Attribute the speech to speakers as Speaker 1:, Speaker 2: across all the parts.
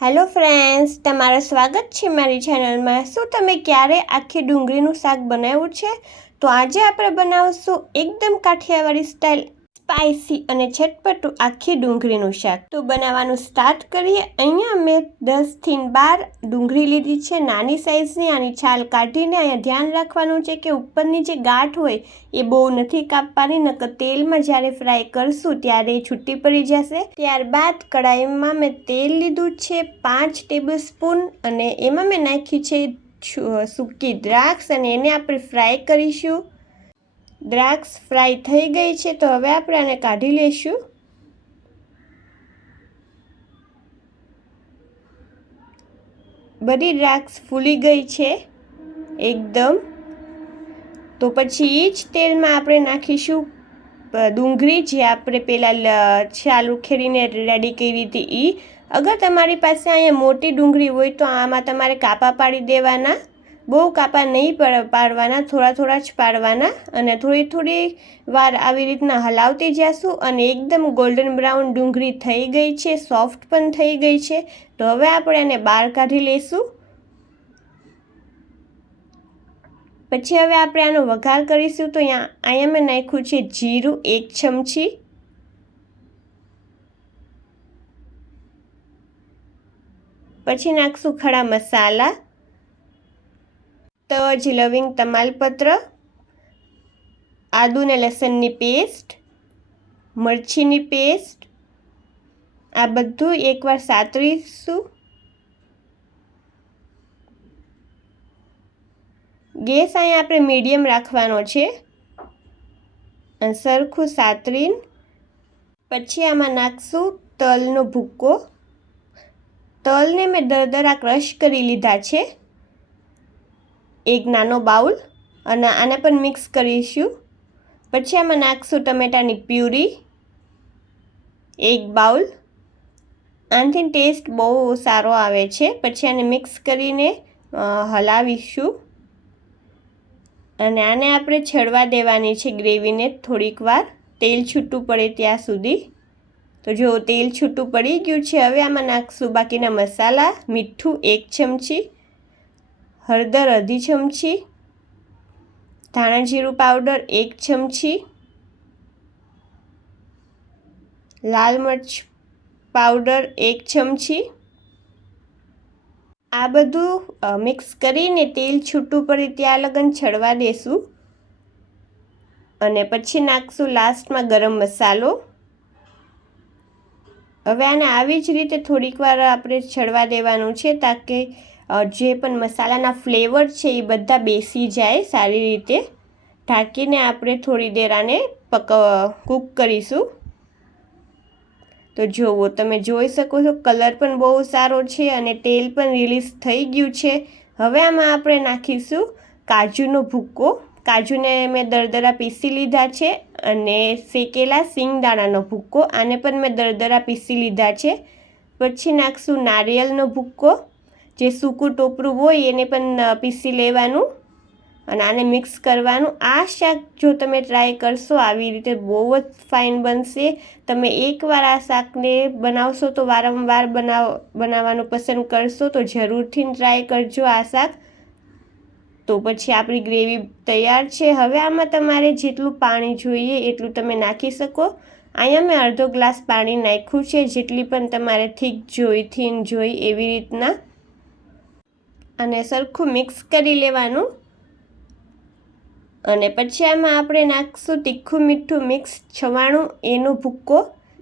Speaker 1: Hello friends તમારું સ્વાગત છે મારી ચેનલમાં શું તમે ક્યારે આખી ડુંગળીનું શાક બનાવ્યું છે? તો આજે આપણે બનાવશું એકદમ કાઠિયાવાડી સ્ટાઇલ સ્પાઇસી અને છટપટું આખી ડુંગળીનું શાક. તો બનાવવાનું સ્ટાર્ટ કરીએ. અહીંયા મેં દસથી બાર ડુંગળી લીધી છે. નાની સાઇઝની આની છાલ કાઢીને અહીંયા ધ્યાન રાખવાનું છે કે ઉપરની જે ગાંઠ હોય એ બહુ નથી કાપવાની, નકર તેલમાં જ્યારે ફ્રાય કરશું ત્યારે એ છૂટી પડી જશે. ત્યારબાદ કડાઈમાં મેં તેલ લીધું છે પાંચ ટેબલ સ્પૂન અને એમાં મેં નાખ્યું છે સૂકી દ્રાક્ષ અને એને આપણે ફ્રાય કરીશું. દ્રાક્ષ ફ્રાય થઈ ગઈ છે, તો હવે આપણે આને કાઢી લઈશું બધી દ્રાક્ષ ફૂલી ગઈ છે, એકદમ. તો પછી એ જ તેલમાં આપણે નાખીશું ડુંગળી જે આપણે પહેલાં છાલ ઉખેરીને રેડી કરી હતી એ અગર તમારી પાસે અહીંયા મોટી ડુંગળી હોય તો આમાં તમારે કાપા પાડી દેવાના. બહુ કાપા નહીં પડ- પાડવાના, થોડા થોડા જ પાડવાના અને થોડી થોડી વાર આવી રીતના હલાવતી જશું અને એકદમ ગોલ્ડન બ્રાઉન ડુંગળી થઈ ગઈ છે સોફ્ટ પણ થઈ ગઈ છે. તો હવે આપણે એને બહાર કાઢી લઈશું. પછી હવે આપણે આનો વઘાર કરીશું. તો અહીંયા અહીંયા મેં નાખ્યું છે જીરું, એક ચમચી. પછી નાખશું ખડા મસાલા. તજ લવિંગ તમાલપત્ર આદુ ને લસણની પેસ્ટ મરચીની પેસ્ટ આ બધું એકવાર સાતરીશું ગેસ અહીંયા આપણે મીડિયમ રાખવાનો છે. અને સરખું સાતરીને. પછી આમાં નાખશું તલનો ભૂક્કો. તલને મેં દરદરા ક્રશ કરી લીધા છે. એક નાનો બાઉલ અને આને પણ મિક્સ કરીશું. પછી આમાં નાખશું ટમેટાની પ્યુરી, એક બાઉલ. આનાથી ટેસ્ટ બહુ સારો આવે છે. પછી આને મિક્સ કરીને હલાવીશું. અને આને આપણે છડવા દેવાની છે ગ્રેવીને થોડીક વાર. તેલ છૂટું પડે ત્યાં સુધી. તો જો તેલ છૂટું પડી ગયું છે, હવે આમાં નાખશું બાકીના મસાલા, મીઠું એક ચમચી. હળદર અડધી ચમચી, ધાણા જીરું પાવડર એક ચમચી, લાલ મરચ પાવડર એક ચમચી. આ બધું મિક્સ કરીને તેલ છૂટું પડે ત્યાં લગન છડવા દેશું. અને પછી નાખશું લાસ્ટમાં ગરમ મસાલો. હવે આને આવી જ રીતે થોડીક વાર આપણે છડવા દેવાનું છે, તાકે જે પણ મસાલાના ફ્લેવર છે એ બધા બેસી જાય સારી રીતે. ઢાંકીને આપણે થોડી દેર આને પક, કૂક કરીશું. તો જુઓ તમે જોઈ શકો છો, કલર પણ બહુ સારો છે અને તેલ પણ રિલીઝ થઈ ગયું છે. હવે આમાં આપણે નાખીશું કાજુનો ભૂક્કો. કાજુને મેં દરદરા પીસી લીધા છે અને શેકેલા સિંગદાણાનો ભૂક્કો. આને પણ મેં દરદરા પીસી લીધા છે. પછી નાખશું નારિયેળનો ભૂક્કો. જે સૂકું ટોપરું હોય એને પણ પીસી લેવાનું અને આને મિક્સ કરવાનું. આ શાક જો તમે ટ્રાય કરશો, આવી રીતે બહુ જ ફાઇન બનશે. તમે એકવાર આ શાકને બનાવશો તો વારંવાર બનાવ, બનાવવાનું પસંદ કરશો તો જરૂરથી ટ્રાય કરજો આ શાક. તો પછી આપણી ગ્રેવી તૈયાર છે. હવે આમાં તમારે જેટલું પાણી જોઈએ એટલું તમે નાખી શકો. અહીંયા મેં અડધો ગ્લાસ પાણી નાખ્યું છે. જેટલી પણ તમારે થીક જોઈ થીન જોઈ એવી રીતના. અને સરખું મિક્સ કરી લેવાનું. અને પછી આમાં આપણે નાખશું તીખું મીઠું મિક્સ છવાણું, એનો ભૂક્કો.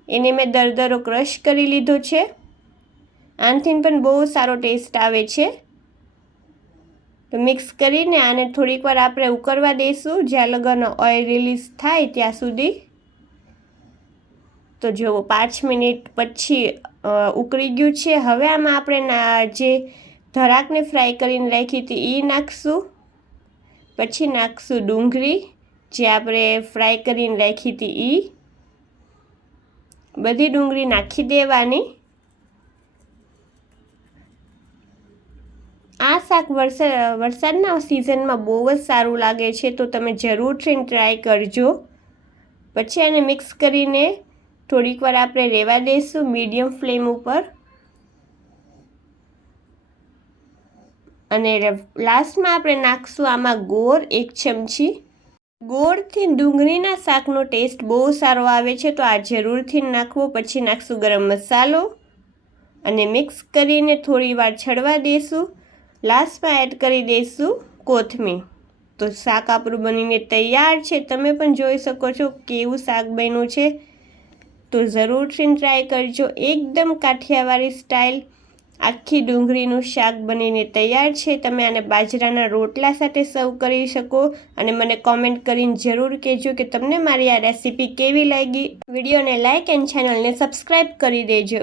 Speaker 1: એને મેં દરદરો ક્રશ કરી લીધો છે. આનાથી પણ બહુ સારો ટેસ્ટ આવે છે. તો મિક્સ કરીને આને થોડીક વાર આપણે ઉકળવા દઈશું જ્યાં લગન ઓઇલ રિલીઝ થાય ત્યાં સુધી. તો જુઓ, પાંચ મિનિટ પછી ઉકળી ગયું છે. હવે આમાં આપણે જે ધરાકને ફ્રાય કરીને રાખી હતી. એ નાખશું. પછી નાખશું ડુંગળી, જે આપણે ફ્રાય કરીને રાખી હતી એ બધી ડુંગળી નાખી દેવાની. આ શાક વરસાદ વરસાદના સિઝનમાં બહુ જ સારું લાગે છે, તો તમે જરૂર જરૂરથી ટ્રાય કરજો. પછી આને મિક્સ કરીને થોડીક વાર આપણે રહેવા દઈશું મીડિયમ ફ્લેમ ઉપર. અને લાસ્ટમાં આપણે નાખશું આમાં ગોળ એક ચમચી. ગોળથી ડુંગળીના શાકનો ટેસ્ટ બહુ સારો આવે છે, તો આ જરૂરથી નાખવો. પછી નાખશું ગરમ મસાલો. અને મિક્સ કરીને થોડી વાર છડવા દઈશું લાસ્ટમાં એડ કરી દઈશું કોથમીર. તો શાક આપણું બનીને તૈયાર છે. તમે પણ જોઈ શકો છો કેવું શાક બન્યું છે. તો જરૂરથી ટ્રાય કરજો. એકદમ કાઠિયાવાડી સ્ટાઇલ આખી ડુંગળીનું શાક બનીને તૈયાર છે. તમે આને બાજરાના રોટલા સાથે સર્વ કરી શકો અને મને કોમેન્ટ કરીને જરૂર કહેજો કે તમને મારી આ રેસીપી કેવી લાગી. વિડીયોને લાઇક એન્ડ ચેનલને સબસ્ક્રાઈબ કરી દેજો.